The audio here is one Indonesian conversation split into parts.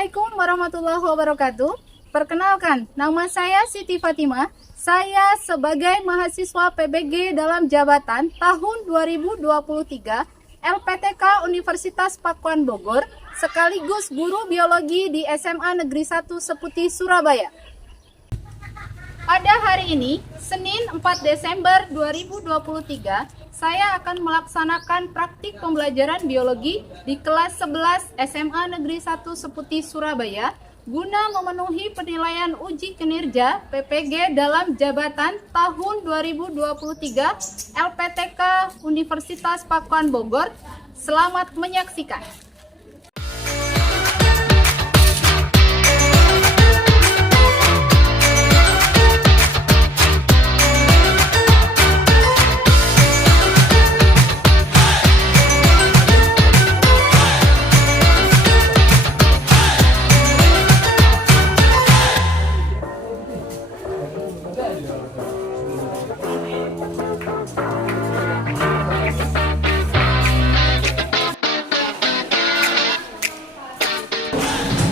Assalamualaikum warahmatullahi wabarakatuh. Perkenalkan, nama saya Siti Fatimah. Saya sebagai mahasiswa PBG dalam jabatan tahun 2023 LPTK Universitas Pakuan Bogor, sekaligus guru biologi di SMA Negeri 1 Seputi Surabaya. Pada hari ini, Senin 4 Desember 2023, saya akan melaksanakan praktik pembelajaran biologi di kelas 11 SMA Negeri 1 Seputi Surabaya guna memenuhi penilaian uji kinerja PPG dalam jabatan tahun 2023 LPTK Universitas Pakuan Bogor. Selamat menyaksikan.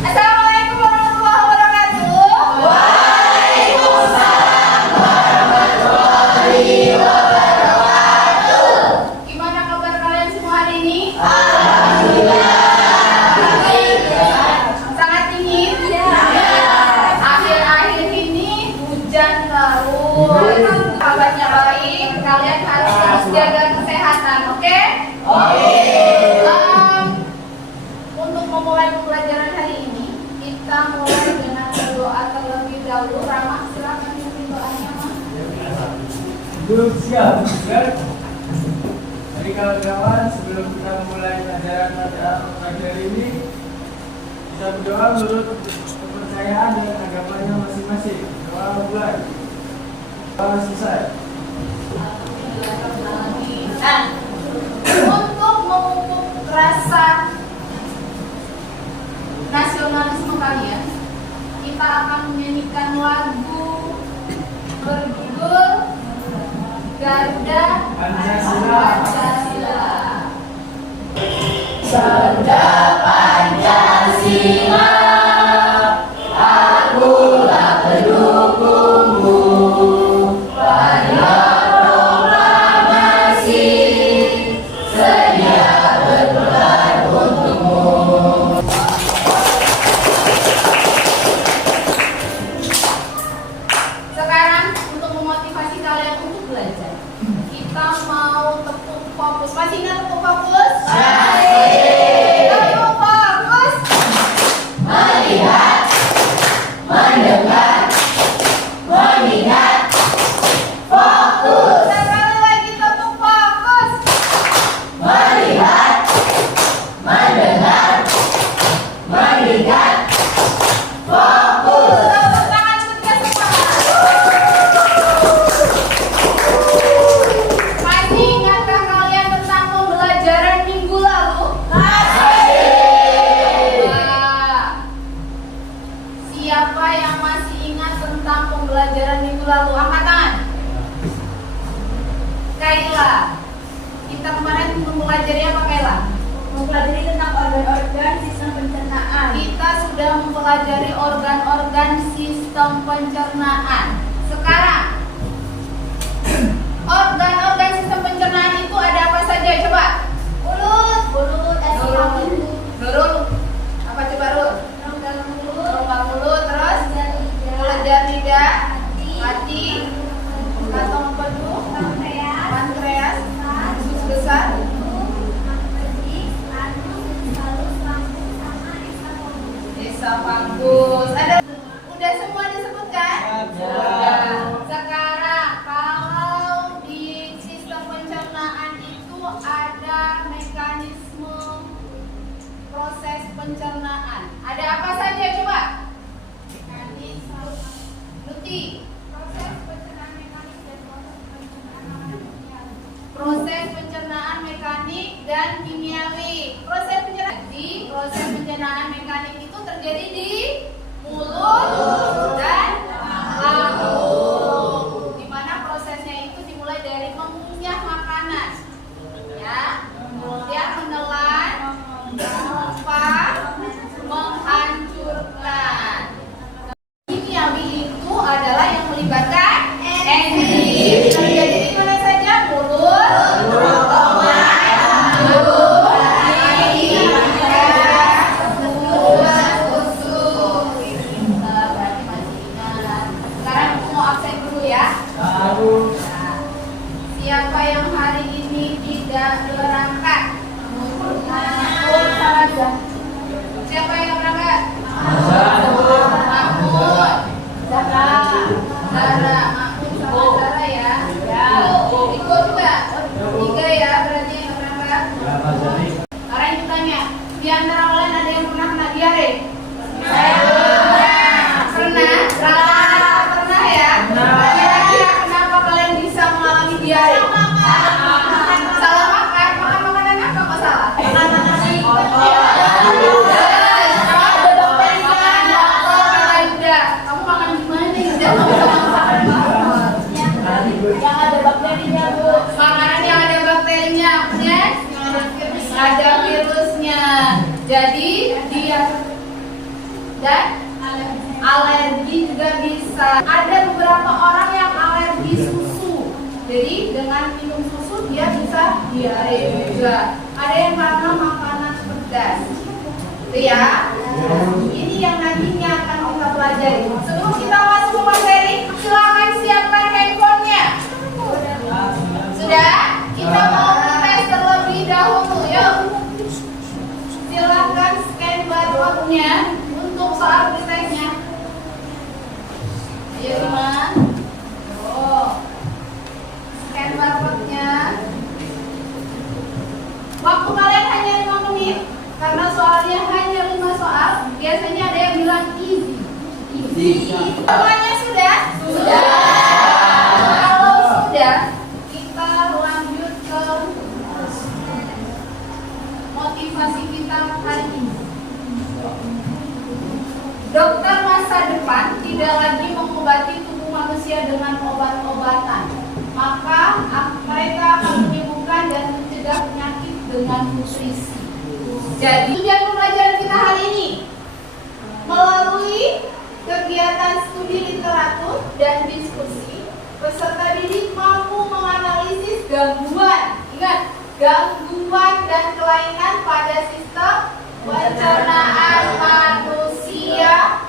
Assalamualaikum warahmatullahi wabarakatuh. Waalaikumsalam warahmatullahi wabarakatuh. Gimana kabar kalian semua hari ini? Alhamdulillah. Sangat dingin? Ya. Akhir-akhir ini hujan terus. Kabarnya baik. Kalian harus terus jaga kesehatan, oke? Oke. Untuk memulai pembelajaran hari ini, kita mulai dengan berdoa terlebih dahulu. Ramah, silakan pimpin doanya, Mas. Siap, ya. Jadi kawan-kawan, sebelum kita memulai pelajaran pada pagi hari ini, kita berdoa menurut kepercayaan dan agamanya masing-masing. Doa mulai. Doa selesai. Nah, untuk memupuk rasa nasionalisme kalian, kita akan menyanyikan lagu berjudul Garuda Pancasila. Garuda Pancasila, akulah pendukungmu pada proklamasi, sedia berkorban untukmu. Sekarang untuk memotivasi kalian untuk belajar, kita mau tepuk fokus. Masih ingat tepuk fokus? Tepuk fokus. Melihat, mendengar, mengingat, fokus. Sekali lagi tepuk fokus. Melihat, mendengar, mengingat, fokus. Tepuk tangan untuk kita semua. Masih ingatkah kalian tentang pembelajaran minggu lalu? Masih. Siapa yang masih ingat tentang pembelajaran minggu lalu? Angkat tangan. Kaila. Kita kemarin mempelajari apa, Kaila? Mempelajari tentang organ-organ sistem pencernaan. Kita sudah mempelajari organ-organ sistem pencernaan. Sekarang, organ-organ sistem pencernaan itu ada apa saja? Coba. Mulut, Nurul. Apa coba, Rul? Rongga mulut, terus kelenjar lidah, hati, kantong empedu, pankreas, usus besar, esofagus. Udah semua disebutkan? Sudah. Sekarang kalau di sistem pencernaan itu ada mekanisme proses pencernaan. Ada apa saja coba? Luti. Proses pencernaan mekanik dan kimiawi. Proses pencernaan mekanik itu terjadi di mulut dan lambung. Di mana prosesnya itu dimulai dari mengunyah makanan, ya, kemudian menelan, memompa, menghancurkan. adalah yang melibatkan enzim. Terjadi di mana saja? Mulut, siapa yang hari ini tidak berangkat? Siapa yang berangkat? Mahmud, Zara, Mahmud sama Zara ya. Ikut juga. 3 ya berarti yang berangkat. Sekarang kita tanya, di antara kalian ada yang pernah kena diare? Pernah ya? Kira-kira kenapa kalian bisa mengalami diare? Salah makan makanan apa kok salah? Makanan nasi. Kamu makan gimana nih? Yang ada bakterinya, Bu. Makanan yang ada bakterinya, kemudian ada virusnya. Jadi dia dan alergi juga bisa. Ada beberapa orang yang alergi susu. Jadi dengan minum susu dia bisa diare juga. Ada yang karena makanan pedas. Itu ya. Ini yang nantinya akan kita pelajari. Sebelum kita masuk ke materi, silakan siapkan handphonenya. Sudah? Kita mau tes terlebih dahulu, yuk. Silakan scan barcode-nya untuk soal pretesnya. Ayo teman. Scan barcode-nya. Waktu kalian hanya 5 menit karena soalnya hanya 5 soal. Biasanya ada yang bilang easy. Semuanya sudah? Sudah. Kalau sudah, kita lanjut ke motivasi kita hari ini. Dokter masa depan tidak lagi mengobati tubuh manusia dengan obat-obatan. Maka mereka akan menyembuhkan dan mencegah penyakit dengan nutrisi. Jadi tujuan pembelajaran kita hari ini melalui kegiatan studi literatur dan diskusi, peserta didik mampu menganalisis gangguan, ingat, gangguan dan kelainan pada sistem pencernaan manusia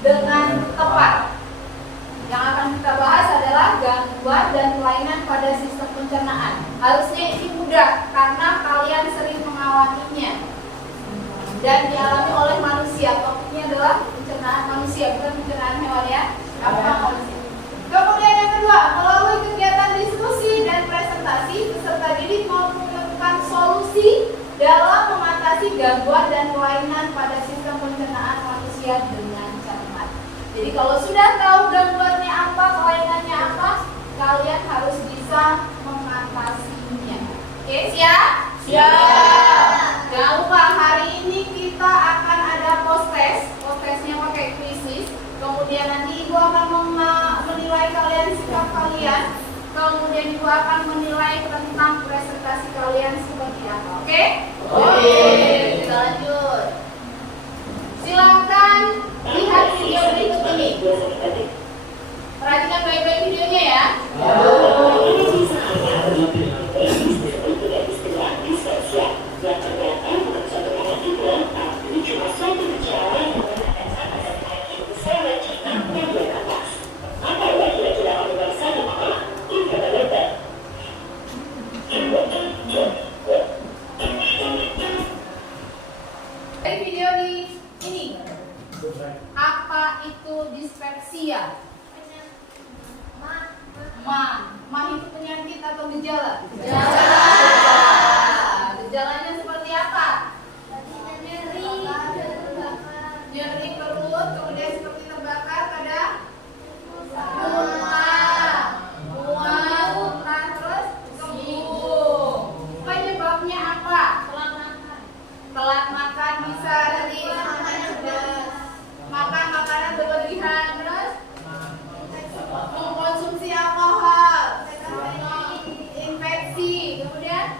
dengan tepat. Yang akan kita bahas adalah gangguan dan kelainan pada sistem pencernaan. Harusnya ini mudah karena kalian sering mengalaminya dan dialami oleh manusia. Topiknya adalah pencernaan manusia, bukan pencernaan hewan ya. Manusia. Kemudian yang kedua, melalui kegiatan diskusi dan presentasi, peserta didik mampu menemukan solusi dalam mengatasi gangguan dan kelainan pada sistem pencernaan manusia dengan cermat. Jadi kalau sudah tahu gangguannya apa, kelainannya apa, kalian harus bisa mengatasinya. Oke, siap? Siap. Jangan lupa hari ini kita akan ada post-test. Post-testnya pakai kuisis. Kemudian nanti Ibu akan menilai kalian, sikap kalian. Kemudian Ibu akan menilai tentang presentasi kalian seperti apa. Oke? Oke. Kita lanjut. Silakan lihat video berikut ini. Perhatikan baik-baik videonya ya. Dari video ini, apa itu dispepsia? Ma itu penyakit atau gejala? Gejalanya seperti apa? Nyeri perut, kemudian seperti terbakar pada mual, terus sembuh. Penyebabnya apa? Telat makan bisa dari makan makanan berlebihan, terus mengkonsumsi alkohol, infeksi, kemudian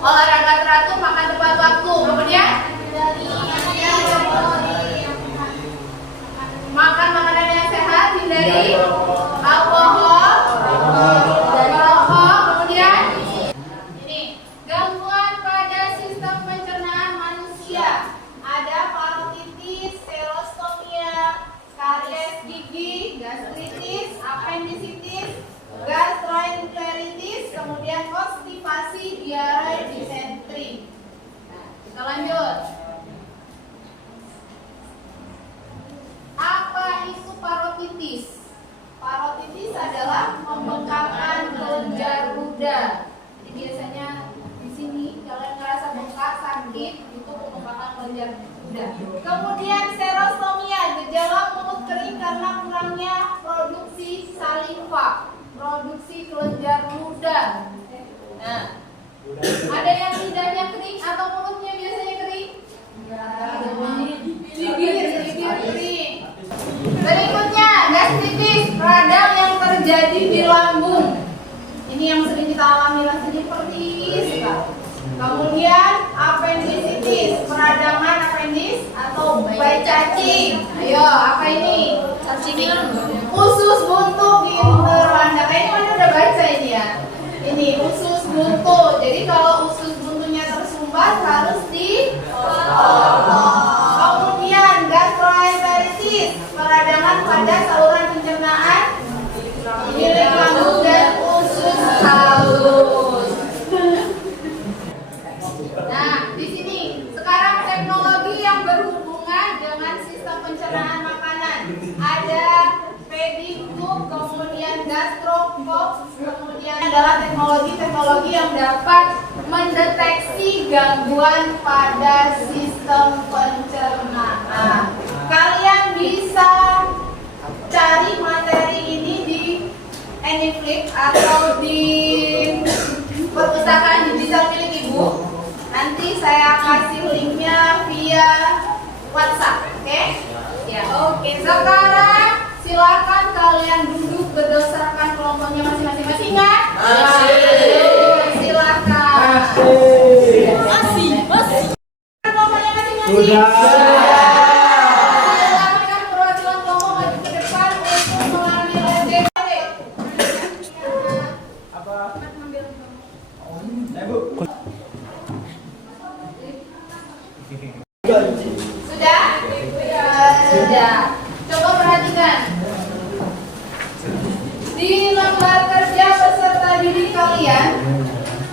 olahraga teratur, makan tepat waktu. Kemudian makan makanan yang sehat, hindari alkohol, dari rokok. Kemudian ini gangguan pada sistem pencernaan manusia. Ada parotitis, serostomia, karies gigi, gastritis, appendicitis, gastroenteritis, kemudian konstipasi, diare, disentri. Nah, kita lanjut. Apa itu parotitis? Parotitis adalah pembengkakan kelenjar ludah. Jadi biasanya di sini kalian ngerasa bengkak, sakit, itu pembengkakan kelenjar ludah. Kemudian serostomia, gejala mulut kering karena kurangnya produksi saliva, produksi kelenjar ludah. Nah, ada yang lidahnya kering atau mulutnya biasanya kering? Bibir kering. Berikutnya, gastritis, radang yang terjadi di lambung. Ini yang sering kita alami, rasanya perih sekali. Kemudian appendicitis, peradangan appendis atau bayi cacing. Ayo, apa ini? Cacing. Usus buntu Hinterlanda. Kayaknya mana udah baca ini ya. Ini usus buntu. Jadi kalau usus buntunya tersumbat harus dipotong. Kemudian gastroenteritis, peradangan pada saluran pencernaan, milik lambung dan usus halus. Nah, di sini sekarang teknologi yang berhubungan dengan sistem pencernaan makanan. Ada Pedigree, kemudian Gastrocox, kemudian adalah teknologi yang dapat mendeteksi gangguan pada sistem pencernaan. Kalian bisa cari materi ini di Anyflix atau di perpustakaan digital milik Ibu. Nanti saya kasih linknya via WhatsApp, oke? Ya, oke. Sekarang silakan kalian duduk berdasarkan kelompoknya masing-masing. Masih ingat? Silakan. Masih. Kelompoknya masing-masing. Sudah. Silakan perwakilan kelompok maju ke depan untuk mengambil SDKD. Apa? Bu. Sudah? Sudah. Coba perhatikan. Di lembar kerja peserta didik kalian,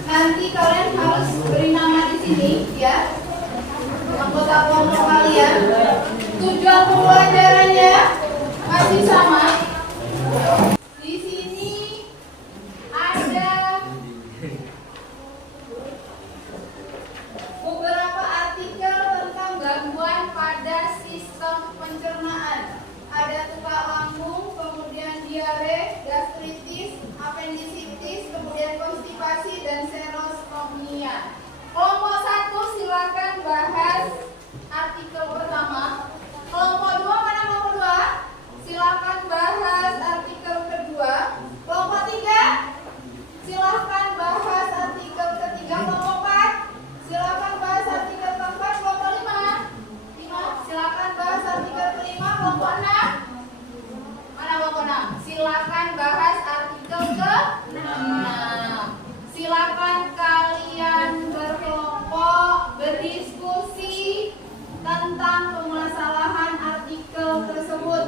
nanti kalian harus beri nama di sini, ya. Anggota kelompok kalian. Tujuan pembelajarannya masih sama. Di sini ada beberapa artikel tentang gangguan pada sistem pencernaan. Ada tukak lambung, kemudian diare, gastritis, appendicitis, kemudian konstipasi dan serostomia. Kelompok 1 silakan bahas artikel pertama. Kelompok 2 mana kelompok 2? Silakan bahas artikel kedua. Kelompok 3 silakan bahas artikel ketiga. Kelompok 4 silakan bahas artikel keempat. Kelompok 5 silakan bahas artikel kelima. Kelompok 6 mana kelompok 6? Silakan bahas artikel ke-6. Silakan kalian berkelompok berdiskusi tentang permasalahan artikel tersebut.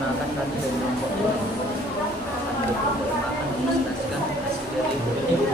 Perkenalkan kami dari kelompok akan menjelaskan hasil dari ini.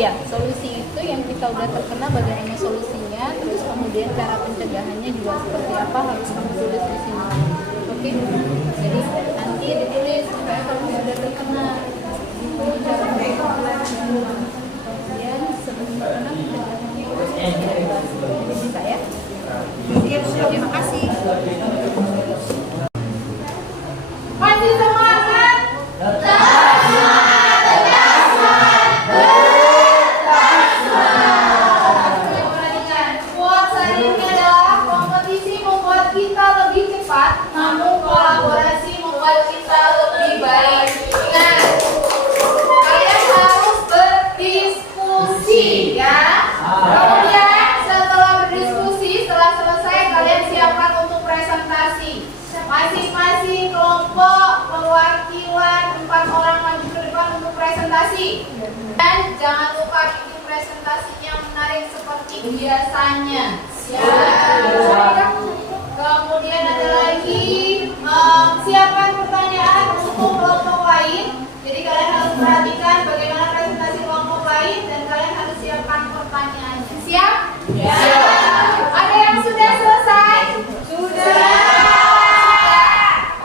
Iya, solusi itu yang kita udah terkena bagaimana solusinya, terus kemudian cara pencegahannya juga seperti apa harus kamu tulis di sini. Oke, jadi nanti ditulis supaya kalau udah terkena cara pencegahannya, kemudian sebelum terkena pencegahannya bisa ya. Terima kasih. Masih semangat. Quote selanjutnya adalah kompetisi membuat kita lebih cepat, namun kolaborasi membuat kita lebih baik. Ingat, kalian harus berdiskusi ya. Kemudian setelah berdiskusi, setelah selesai kalian siapkan untuk presentasi. Masing-masing kelompok perwakilan 4 orang maju ke depan untuk presentasi. Dan jangan lupa bikin presentasinya menarik seperti biasanya. Siap. Kemudian ada lagi siapkan pertanyaan untuk kelompok lain. Jadi kalian harus perhatikan bagaimana presentasi kelompok lain dan kalian harus siapkan pertanyaannya. Siap? Ya. Ada yang sudah selesai? Sudah.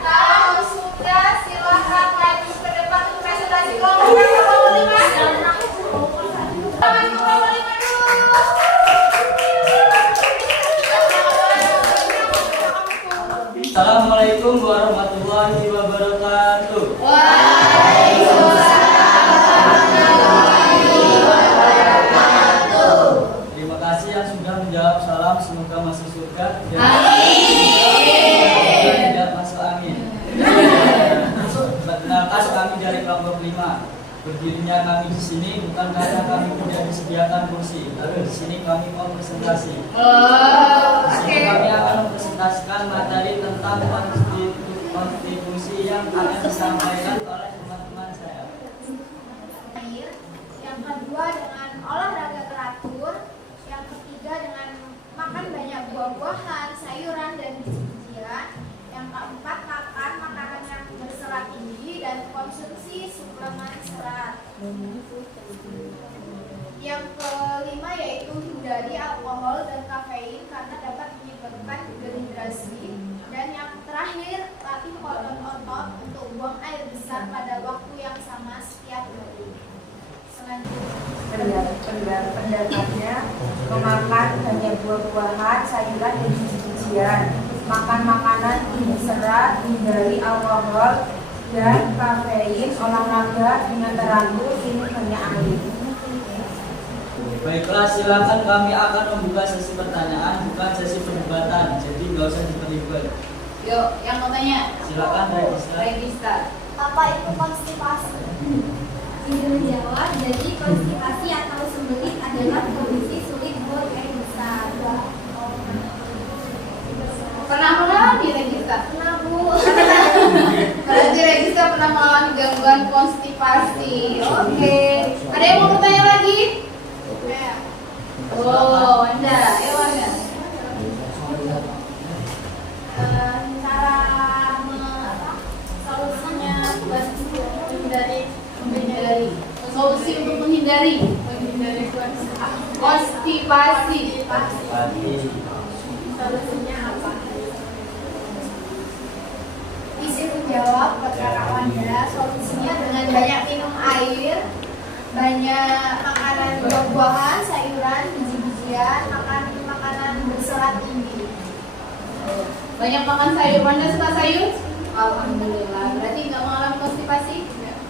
Kalau sudah, silakan maju ke depan untuk presentasi kelompok 5. Assalamualaikum warahmatullahi wabarakatuh. Terima kasih yang sudah menjawab salam, semoga masuk surga. Tidak masuk angin. Perkenalkan kami dari kelompok 5. Berdirinya kami di sini bukan karena kami tidak disediakan kursi, tapi di sini kami mau presentasi. Di sini kami akan mempresentasikan materi tentang konstitusi yang akan disampaikan oleh teman-teman saya. Yang kedua dengan olahraga teratur. Yang ketiga dengan makan banyak buah-buahan, sayuran, dan biji-bijian. Yang keempat makan makanan yang berserat tinggi dan konsumsi suplemen serat. Yang kelima yaitu hindari alkohol dan kafein karena dapat menyebabkan dehidrasi. Dan yang terakhir latih otot untuk buang air besar pada waktu yang sama setiap hari. Pendapatnya memakan banyak buah-buahan, sayuran, dan biji-bijian, makan makanan tinggi serat, hindari alkohol dan kafein, olahraga dengan teratur, minum banyak air. Baiklah, silakan kami akan membuka sesi pertanyaan, bukan sesi perdebatan, jadi nggak usah diperlibat. Yuk, yang mau tanya? Silakan Register. Apa itu konstipasi? Ingin menjawab, jadi konstipasi atau sembelit adalah kondisi sulit buang air besar. Pernah mengalami register? Pernah, Bu. Berarti register pernah mengalami gangguan konstipasi. Oke. Ada yang mau bertanya lagi? Oh, Wanda. Wanda. Solusinya buat menghindari Solusi untuk menghindari konstipasi. solusinya apa? Izin menjawab perkara Wanda. Solusinya dengan banyak minum air, banyak makanan buah-buahan, sayuran, biji-bijian, makan makanan berserat tinggi. Banyak makan sayur. Wanda suka sayur? Alhamdulillah. Berarti nggak mengalami konstipasi?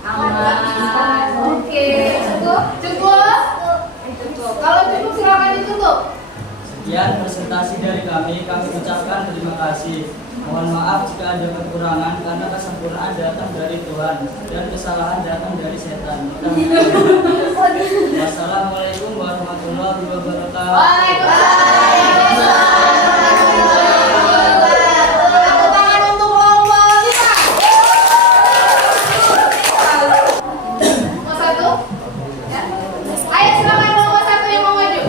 Aman. Oke. Cukup? Cukup? Kalau cukup silakan ditutup. Sekian presentasi dari kami ucapkan terima kasih. Mohon maaf jika ada kekurangan karena kesempurnaan datang dari Tuhan dan kesalahan datang dari setan. Wassalamualaikum warahmatullahi wabarakatuh. Waalaikumsalam. Tepuk tangan untuk kelompok 5. Mau satu? Ya. Ayo silakan kelompok 1 yang mau maju.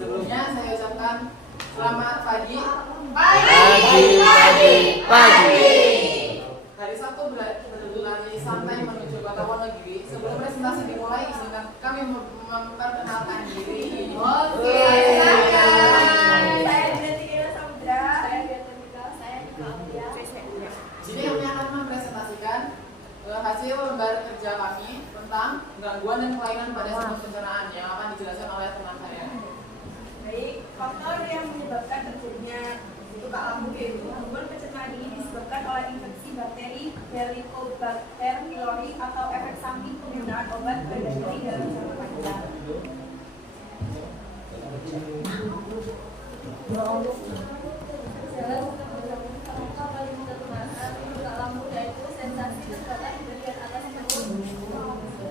Sebelumnya saya ucapkan selamat pagi. Pagi. Hari Sabtu berlari santai menuju kota Wonogiri. Sebelum presentasi dimulai, izinkan kami memperkenalkan diri. Oke, silakan. Saya Tina Samudra. Saya Beatrice. Saya Claudia. Sini kami akan mempresentasikan hasil lembar kerja kami tentang gangguan dan kelainan pada sistem pencernaan yang akan dijelaskan oleh teman saya. Baik, faktor yang menyebabkan terjadinya luka lambung yaitu gangguan pencernaan ini disebabkan oleh infeksi bakteri Helicobacter pylori atau efek samping penggunaan obat pada bakteri dalam jangka panjang. Luka lambung yaitu sensasi terbakar di bagian atas perut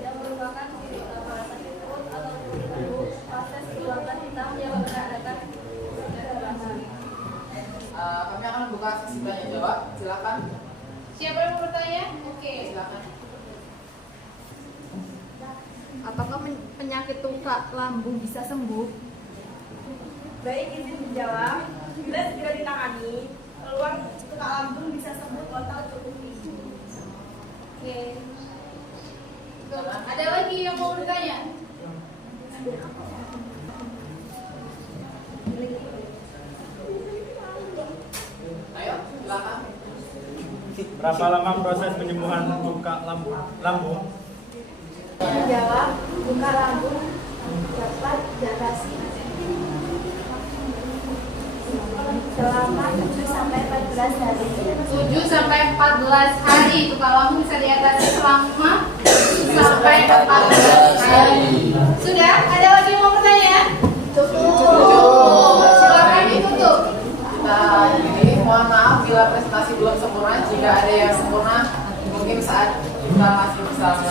yang merupakan titik utama sakit perut atau proses keluarga hitam yang mengadakan Kami akan membuka sesi tanya jawab. Silakan. Siapa yang mau bertanya? Oke. Silakan. Apakah penyakit luka lambung bisa sembuh? Baik, izin menjawab. Bila segera ditangani, keluar luka lambung bisa sembuh total cukup tinggi. Oke. Ada lagi yang mau bertanya? Berapa lama proses penyembuhan luka lambung? Jawab, luka lambung dapat diatasi selama 7 sampai 14 hari. 7 sampai 14 hari. Luka lambung bisa diatasi selama 7 sampai 14 hari. Sudah? Ada lagi yang mau bertanya? Cukup. Silakan ditutup. Nah, ini mohon maaf bila prestasi belum sempurna. Jika ada yang sempurna, mungkin saat kita masih bersama.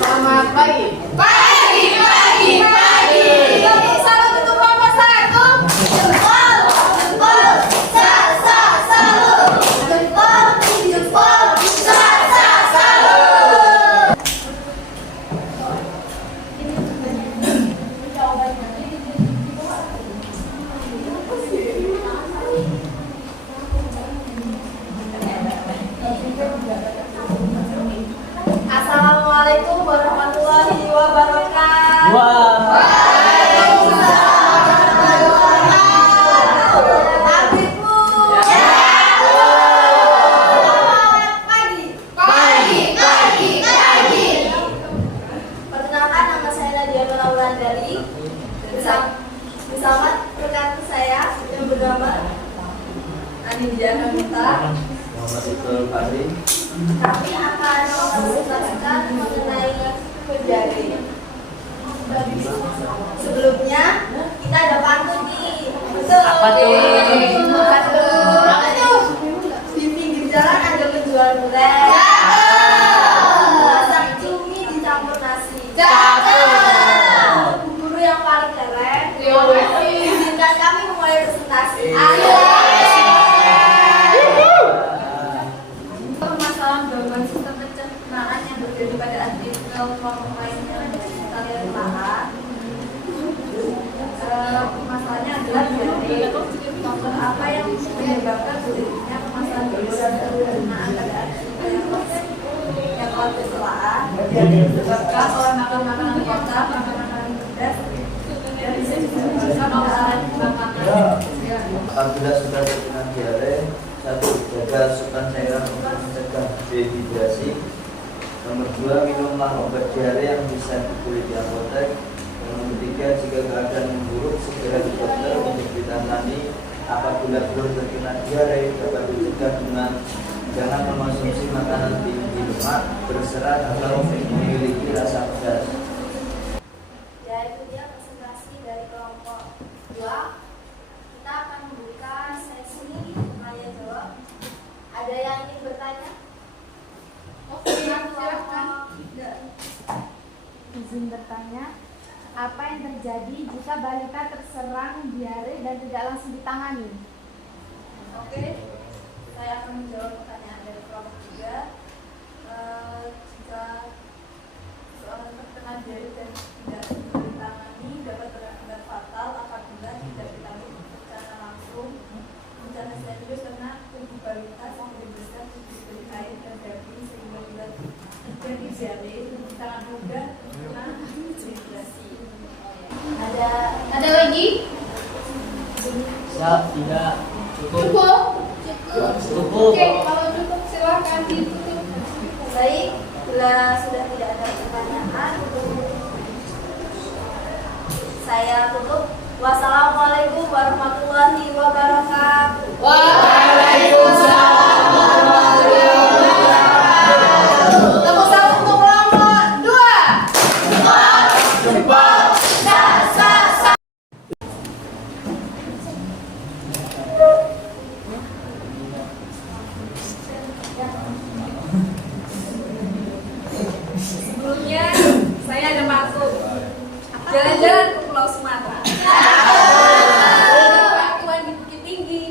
Selamat pagi. Pagi. Salam untuk Bapak satu. Jempol, jempol, salut. Jempol, jempol, salut. Assalamualaikum warahmatullahi wabarakatuh. Abidmu. Pagi. Perkenalkan, nama saya Nadia Wulandari. Bersama rekan saya yang bernama Anindya Hamita. Kami akan mempresentasikan mengenai jari. Sebelumnya kita ada pantun nih. Apa tuh? Di pinggir jalan ada penjual gulai. Masak cumi dicampur nasi. Guru yang paling keren. Izinkan kami memulai presentasi. Permasalahan gangguan sistem pencernaan yang terjadi pada artikel kelompok lainnya kalian telah. Permasalahannya adalah diare. Faktor apa yang menyebabkan terjadinya permasalahan gangguan pencernaan pada artikel yang telah ditelaah? Disebabkan orang makan makanan kotor, makan makanan pedas, dan bisa disebabkan olahan makanan. Apabila sudah terkena diare, 1. Jaga asupan cairan untuk mencegah dehidrasi. Nomor 2. Minumlah obat diare yang bisa dibeli di apotek. Nomor 3. Jika keadaan memburuk, segera ke dokter untuk ditangani. Apabila belum terkena diare, dapat dicegah dengan jangan mengonsumsi makanan tinggi lemak, berserat atau memiliki rasa pedas. Ya, itu dia presentasi dari kelompok 2. Kita akan membuka sesi tanya jawab. Ada yang ingin bertanya? Silakan. Izin bertanya, apa yang terjadi jika balita terserang diare dan tidak langsung ditangani? Oke, saya akan menjawab pertanyaan dari kelompok 3. Jika seorang terkena diare dan tidak ditangani dapat berakibat fatal apabila tidak ditangani secara langsung. Bencana serius karena tubuh balita sangat besar diberi air dan daging sehingga bila terjadi diare sangat mudah terkena dehidrasi. Ada lagi? Siap, tidak. Cukup. Cukup. Oke, kalau cukup silakan ditutup. Baik, bila sudah tidak ada pertanyaan, saya tutup. Wassalamualaikum warahmatullahi wabarakatuh. Waalaikumsalam warahmatullahi wabarakatuh. Tepuk tangan untuk kelompok 2. Sebelumnya saya ada maksud jalan-jalan ke Pulau Sumatera. Bantuan di Bukit Tinggi.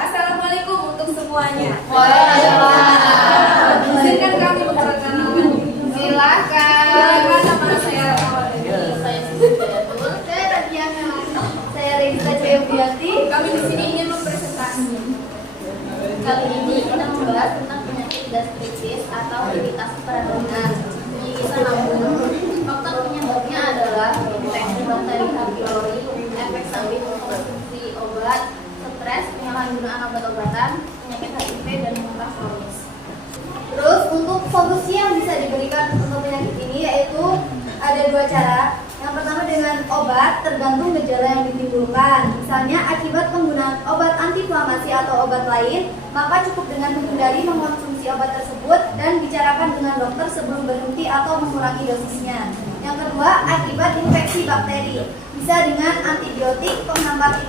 Assalamualaikum untuk semuanya. Izinkan kami memperkenalkan diri. Silakan. Nama saya Rawardani. Saya Radiana. Saya Regina Jayawiyanti. Kami di sini ingin mempresentasi. Kali ini kita membahas tentang penyakit gastritis atau iritasi peradangan. Penyikisan lambung. Faktor penyebabnya adalah infeksi bakteri H. pylori, efek samping konsumsi obat, stres, solusi yang bisa diberikan untuk penyakit ini yaitu ada dua cara. Yang pertama dengan obat, tergantung gejala yang ditimbulkan. Misalnya akibat penggunaan obat antiinflamasi atau obat lain, maka cukup dengan menghindari mengkonsumsi obat tersebut dan bicarakan dengan dokter sebelum berhenti atau mengurangi dosisnya. Yang kedua, akibat infeksi bakteri, bisa dengan antibiotik penghambat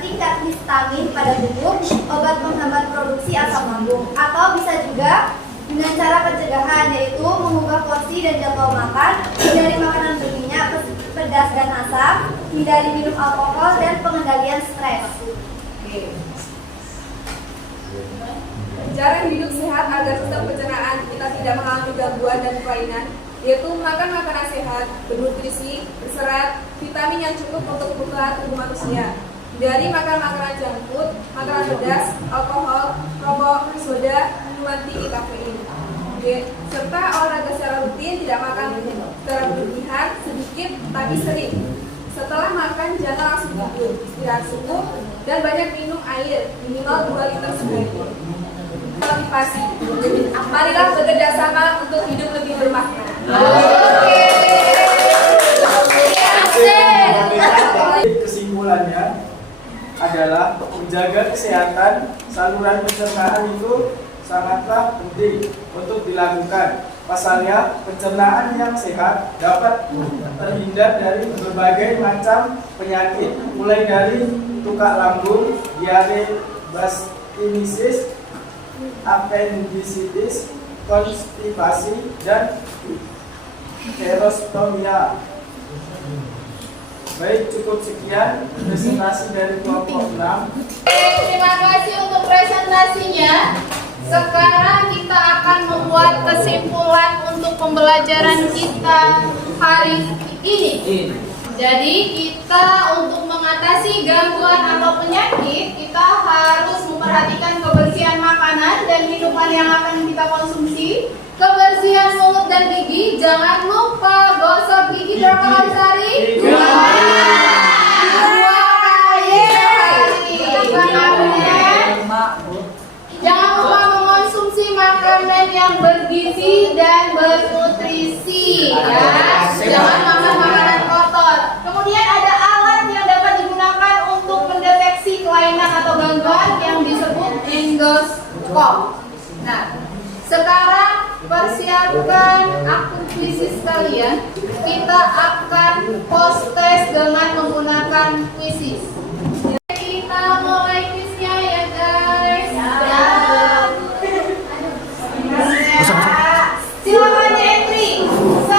tingkat histamin pada tubuh, obat penghambat produksi asam lambung, atau bisa juga dengan cara pencegahan, yaitu mengubah porsi dan jadwal makan, hindari makanan berminyak, pedas dan asam, hindari minum alkohol, dan pengendalian stres. Cara hidup sehat agar sistem pencernaan kita tidak mengalami gangguan dan kelainan, yaitu makan makanan sehat, bernutrisi, berserat, vitamin yang cukup untuk kebutuhan tubuh manusia. Hindari makan makanan junk food, makanan pedas, alkohol, rokok, soda, minuman tinggi kafein. Serta olahraga secara rutin, tidak makan secara berlebihan, sedikit tapi sering. Setelah makan jangan langsung tidur, istirahat cukup, dan banyak minum air, minimal 2 liter sehari. Motivasi. Marilah bekerja sama untuk hidup lebih bermakna. Kesimpulannya adalah menjaga kesehatan saluran pencernaan itu sangatlah penting untuk dilakukan. Pasalnya, pencernaan yang sehat dapat terhindar dari berbagai macam penyakit, mulai dari tukak lambung, diare, gastritis, appendicitis, konstipasi, dan xerostomia. Baik, cukup sekian presentasi dari kelompok 6. Terima kasih untuk presentasinya. Sekarang kita akan membuat kesimpulan untuk pembelajaran kita hari ini. Jadi kita untuk mengatasi gangguan atau penyakit, kita harus memperhatikan kebersihan makanan dan minuman yang akan kita konsumsi, kebersihan mulut dan gigi. Jangan lupa gosok gigi berapa kali sehari? 2 kali sehari. Jangan lupa mengonsumsi makanan yang bergizi dan bernutrisi, ya. Jangan makan makanan kotor. Kemudian ada alat yang dapat digunakan untuk mendeteksi kelainan atau gangguan yang disebut endoskop. Nah, sekarang persiapkan akun kuisis kalian. Kita akan post test dengan menggunakan kuisis. Kita mulai kuisnya ya guys. Silakan entry 1,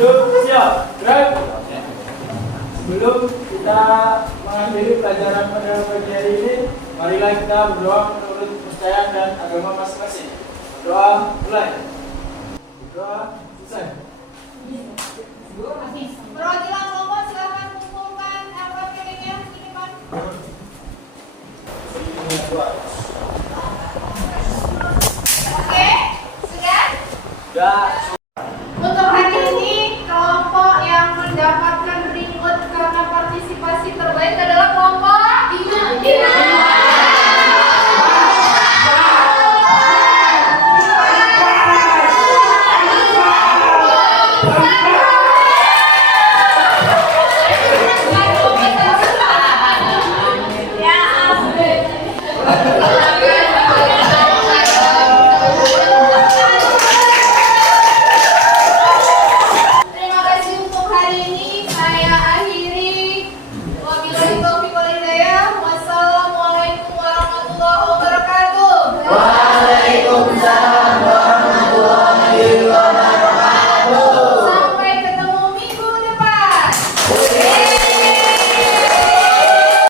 siap, gerak. Sebelum kita mengakhiri pelajaran pada pagi hari ini, marilah kita berdoa menurut kepercayaan dan agama masing-masing. Berdoa mulai. Berdoa selesai.